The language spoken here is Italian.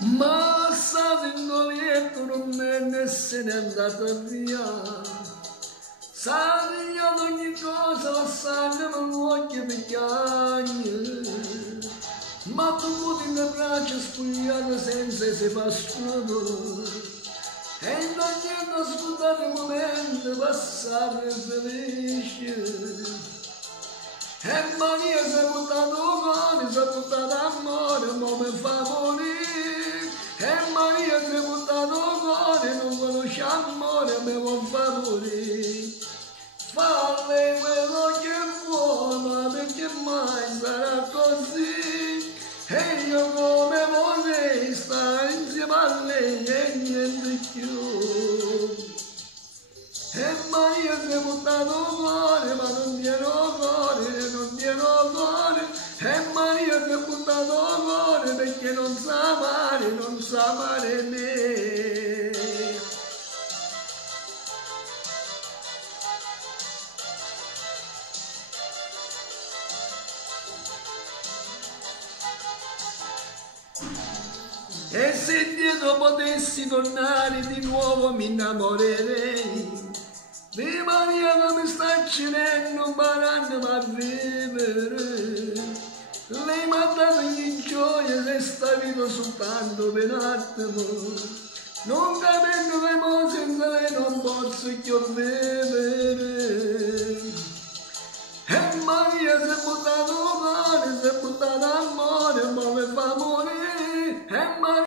Ma sapendo lieto non se n'è andata via, sa di ogni cosa la sangue non l'occhio mi piagne, ma tu vuoi le braccia spogliate senza si fa scopo, e non niente ascoltare il momento passare felice. E Maria si è buttata cuore, si è buttata amore, ma mi fa morire. E Maria si è buttata cuore, non conosce amore, mi fa morire. Falle quello che vuoi, ma perché mai sarà così? E io come vorrei stare insieme a lei e niente più. E Maria si è buttato cuore, ma non tiene cuore, non tiene cuore. E Maria si è buttato cuore perché non sa amare me. E se indietro potessi tornare di nuovo mi innamorerei di Maria che mi sta uccidendo, imparando a vivere. Lei mi ha dato ogni gioia se sta vita soltanto per un attimo. Non capendo che mo senza lei non posso più vivere. E Maria si è buttata cuore, si è buttata amore, ma mi fa morire. E Maria